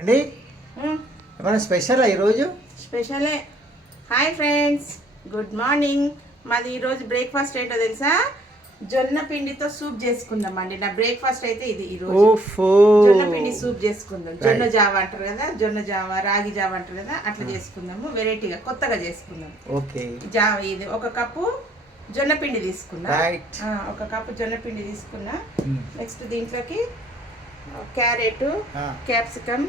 అండి ఏమైనా స్పెషల్ ఈరోజు? స్పెషలే. Hi friends, good morning. మాది ఈరోజు బ్రేక్ఫాస్ట్ ఏంటో తెలుసా? జొన్న పిండితో సూప్ చేసుకుందామండి. నా బ్రేక్ఫాస్ట్ అయితే ఇది ఈరోజు. జొన్న పిండి సూప్ చేసుకుందాం. జొన్న జావ అంటారు కదా, జొన్న జావ, రాగి జావ అంటారు కదా, అట్లా చేసుకుందాము. వెరైటీగా కొత్తగా చేసుకుందాం. ఓకే. జావ ఇది ఒక కప్పు జొన్న పిండి తీసుకున్నా. ఒక కప్పు జొన్న పిండి తీసుకున్నా. నెక్స్ట్ దీంట్లోకి క్యారెట్, క్యాప్సికమ్,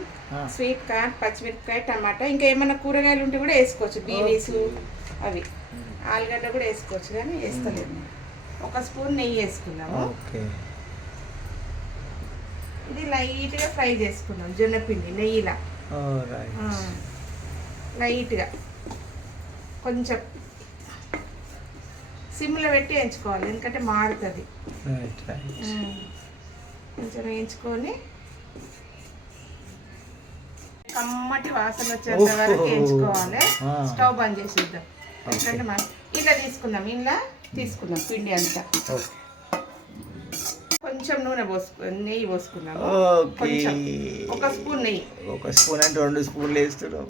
స్వీట్ కార్న్, పచ్చిమిరపకాయ, టమాటా, ఇంకా ఏమైనా కూరగాయలు ఉంటే కూడా వేసుకోవచ్చు. బీనీస్ అవి, ఆలుగడ్డ కూడా వేసుకోవచ్చు, కానీ వేస్తలేదు. ఒక స్పూన్ నెయ్యి వేసుకున్నాము. ఇది లైట్గా ఫ్రై చేసుకున్నాం జొన్న పిండి నెయ్యిలా. లైట్గా కొంచెం సిమ్లో పెట్టి వేయించుకోవాలి, ఎందుకంటే మారుతుంది. కొంచెం వేయించుకొని కమ్మటి వాసన వచ్చేంత వరకు వేయించుకోవాలి. స్టవ్ బంద్ చేసేద్దాం. ఎందుకంటే మనం ఇలా తీసుకుందాం పిండి అంతా. కొంచెం నూనె నెయ్యి పోసుకున్నాము. ఒక స్పూన్ నెయ్యి. ఒక స్పూన్ అంటే 2 స్పూన్లు వేస్తున్నాం?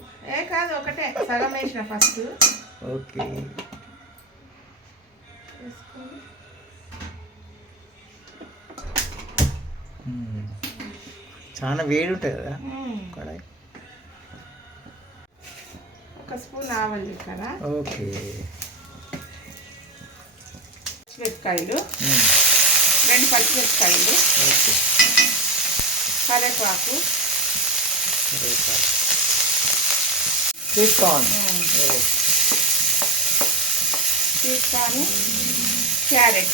కాదు, ఒకటే, సగం వేసిన ఫస్ట్. ఓకే. చాలా వేడి ఉంటుంది కదా కడాయి. ఒక స్పూన్ ఆవాలు చూసారా? ఓకే. పచ్చిమిరపకాయలు, 2 పచ్చిమిరపకాయలు, కరివేపాకు, స్వీట్ కార్న్, క్యారెట్.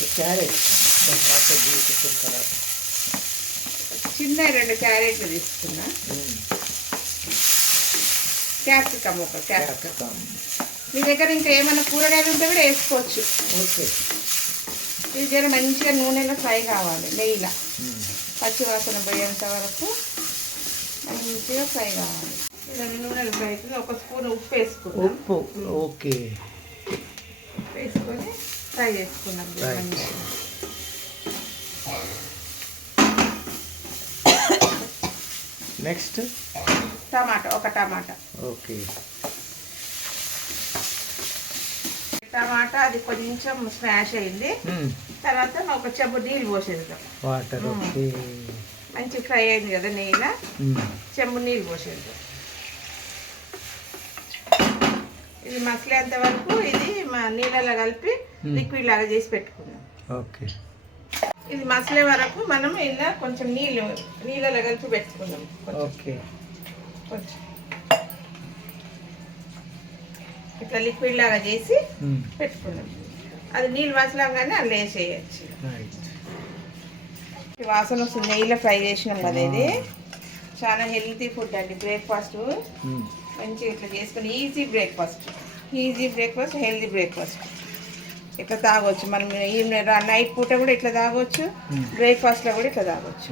చిన్న 2 క్యారెట్లు తీసుకున్నా. క్యాప్సికమ్ ఒక క్యాప్సికమ్. మీ దగ్గర ఇంకా ఏమైనా కూరగాయలు ఉంటే కూడా వేసుకోవచ్చు. ఓకే. ఇది జర మంచిగా నూనెలో ఫ్రై కావాలి, నెయ్యిలా పచ్చివాసన పోయేంత వరకు మంచిగా ఫ్రై కావాలి. ఇలా నూనెలో ఫ్రై అవుతుంది. ఒక స్పూన్ ఉప్పు వేసుకున్నాం. ఉప్పు, ఓకే. వేసుకొని ఫ్రై చేసుకున్నాం. నెక్స్ట్ ఒక టమాటా. ఓకే. టమాటా అది కొంచెం స్మాష్ అయింది. తర్వాత ఒక చెంబు నీళ్ళు పోసేద్దాం. వాటర్. ఓకే. మంచి ఫ్రై అయింది కదా నెయ్యిలా, చెంబు నీళ్ళు పోసేద్దాం. ఇది మసలేంత వరకు ఇది నీళ్ళలో కలిపి లిక్విడ్ లాగా చేసి పెట్టుకుందాం. ఓకే. ఇది మసలే వరకు మనం ఇలా కొంచెం నీళ్ళలో కలిపి పెట్టుకుందాం. ఓకే. కొంచెం ఇట్లా లిక్విడ్ లాగా చేసి పెట్టుకుందాం. అది నీళ్ళు మసలంగానే అందులో వేసేయచ్చు. వాసన వస్తుంది. నెయ్యిలో ఫ్రై చేసినాం కదా. ఇది చాలా హెల్తీ ఫుడ్ అండి. బ్రేక్ఫాస్ట్ మంచిగా ఇట్లా చేసుకుని ఈజీ బ్రేక్ఫాస్ట్, హెల్తీ బ్రేక్ఫాస్ట్. ఇట్లా తాగొచ్చు మనం. ఈవినింగ్ నైట్ పూట కూడా ఇట్లా తాగొచ్చు, బ్రేక్ఫాస్ట్లో కూడా ఇట్లా తాగొచ్చు.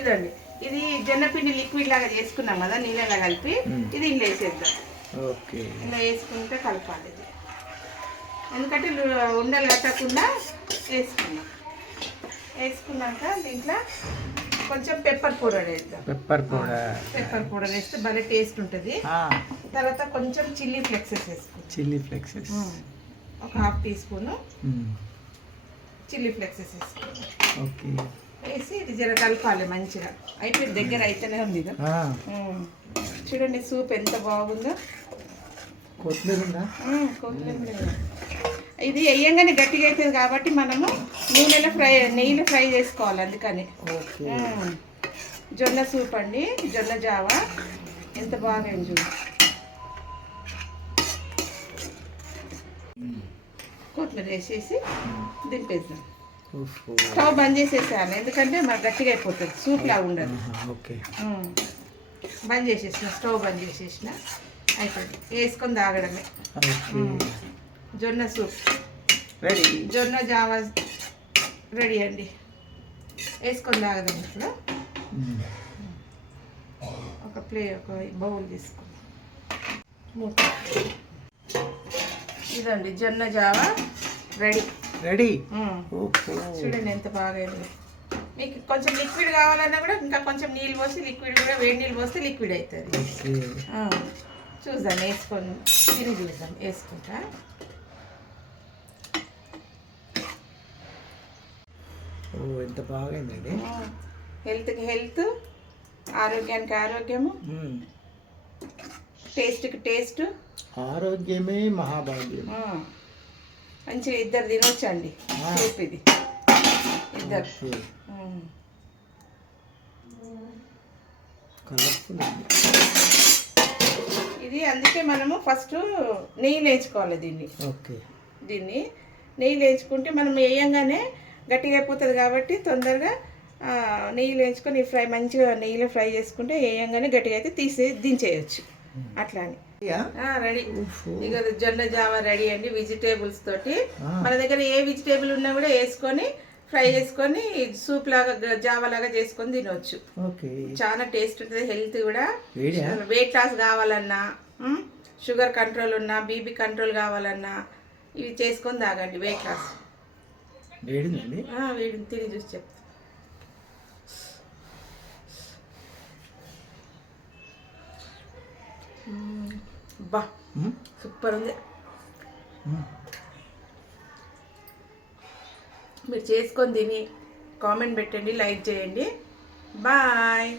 ఇదండి, ఇది జొన్నపిండి లిక్విడ్ లాగా చేసుకున్నాం కదా నీళ్ళలా కలిపి. ఇది ఇంట్లో వేసేద్దాం. ఓకే. ఇలా వేసుకుంటే కలపాలి ఇది, ఎందుకంటే ఉండలు కట్టకుండా వేసుకున్నాక దీంట్లో కొంచెం పెప్పర్ పౌడర్ వేద్దాం. పెప్పర్ పౌడర్ వేస్తే భలే టేస్ట్ ఉంటుంది. తర్వాత కొంచెం చిల్లీ ఫ్లెక్సెస్ వేసుకో. ఒక 1/2 టీ స్పూన్ చిల్లీ ఫ్లెక్సెస్ వేసుకోండి. ఓకే. వేసి ఇది జర కలపాలి మంచిగా. అయిపోయింది, దగ్గర అయితేనే ఉంది. చూడండి సూప్ ఎంత బాగుందో. కొత్తిమీర. ఇది వేయంగానే గట్టిగా అవుతుంది కాబట్టి మనము నెయ్యిలో ఫ్రై చేసుకోవాలి. అందుకని జొన్న సూప్ అండి, జొన్న జావ ఎంత బాగా చూడు. కొత్తిమీర వేసేసి దింపేద్దాం. స్టవ్ బంద్ చేసేసాను, ఎందుకంటే మరి గట్టిగా అయిపోతుంది, సూప్ లాగా ఉండదు. బంద్ చేసేసిన, స్టవ్ బంద్ చేసేసిన, అయిపోయింది. వేసుకొని తాగడమే. జొన్న సూప్ రెడీ. జొన్న జావా రెడీ అండి. వేసుకొని తాగదాం. ఇప్పుడు ఒక బౌల్ తీసుకుందాం. ఇదండి జొన్న జావా రెడీ. రెడీ. చూడండి ఎంత బాగా మీకు కొంచెం లిక్విడ్ కావాలన్నా కూడా ఇంకా కొంచెం నీళ్ళు పోసి లిక్విడ్ కూడా వేడి నీళ్ళు పోస్తే లిక్విడ్ అవుతుంది. చూద్దాం వేసుకొని తిని చూద్దాం వేసుకుంటా. ఓ ఎంత బాగైందండి. హెల్త్కి హెల్త్, ఆరోగ్యానికి ఆరోగ్యము, టేస్ట్కి టేస్ట్. ఆరోగ్యమే మహాభాగ్యం. మంచిగా ఇద్దరు తినొచ్చండి. సూప్ ఇది ఇద్దరు. ఇది అందుకే మనము ఫస్ట్ నెయ్యి వేయించుకోవాలి దీన్ని. ఓకే. దీన్ని నెయ్యి వేయించుకుంటే మనం వేయంగానే గట్టిగా అయిపోతుంది కాబట్టి తొందరగా నెయ్యి వేయించుకొని ఫ్రై మంచిగా నెయ్యిలో ఫ్రై చేసుకుంటే వేయంగానే గట్టిగా అయితే తీసి దించేయచ్చు. అట్లా అని రెడీ. ఇక జొన్న జావా రెడీ అండి వెజిటేబుల్స్ తోటి. మన దగ్గర ఏ వెజిటేబుల్ ఉన్నా కూడా వేసుకొని ఫ్రై చేసుకొని సూప్ లాగా జావా లాగా చేసుకొని తినవచ్చు. చాలా టేస్ట్ ఉంటుంది. హెల్త్ కూడా. వెయిట్ లాస్ కావాలన్నా, షుగర్ కంట్రోల్ ఉన్నా, బీపీ కంట్రోల్ కావాలన్నా ఇవి చేసుకొని తాగండి. Weight loss. వేడిందండి. వేడి తిని చూసి చెప్తా. బా సూపర్ ఉంది. మీరు చేసుకొని తిని కామెంట్ పెట్టండి, లైక్ చేయండి. బాయ్.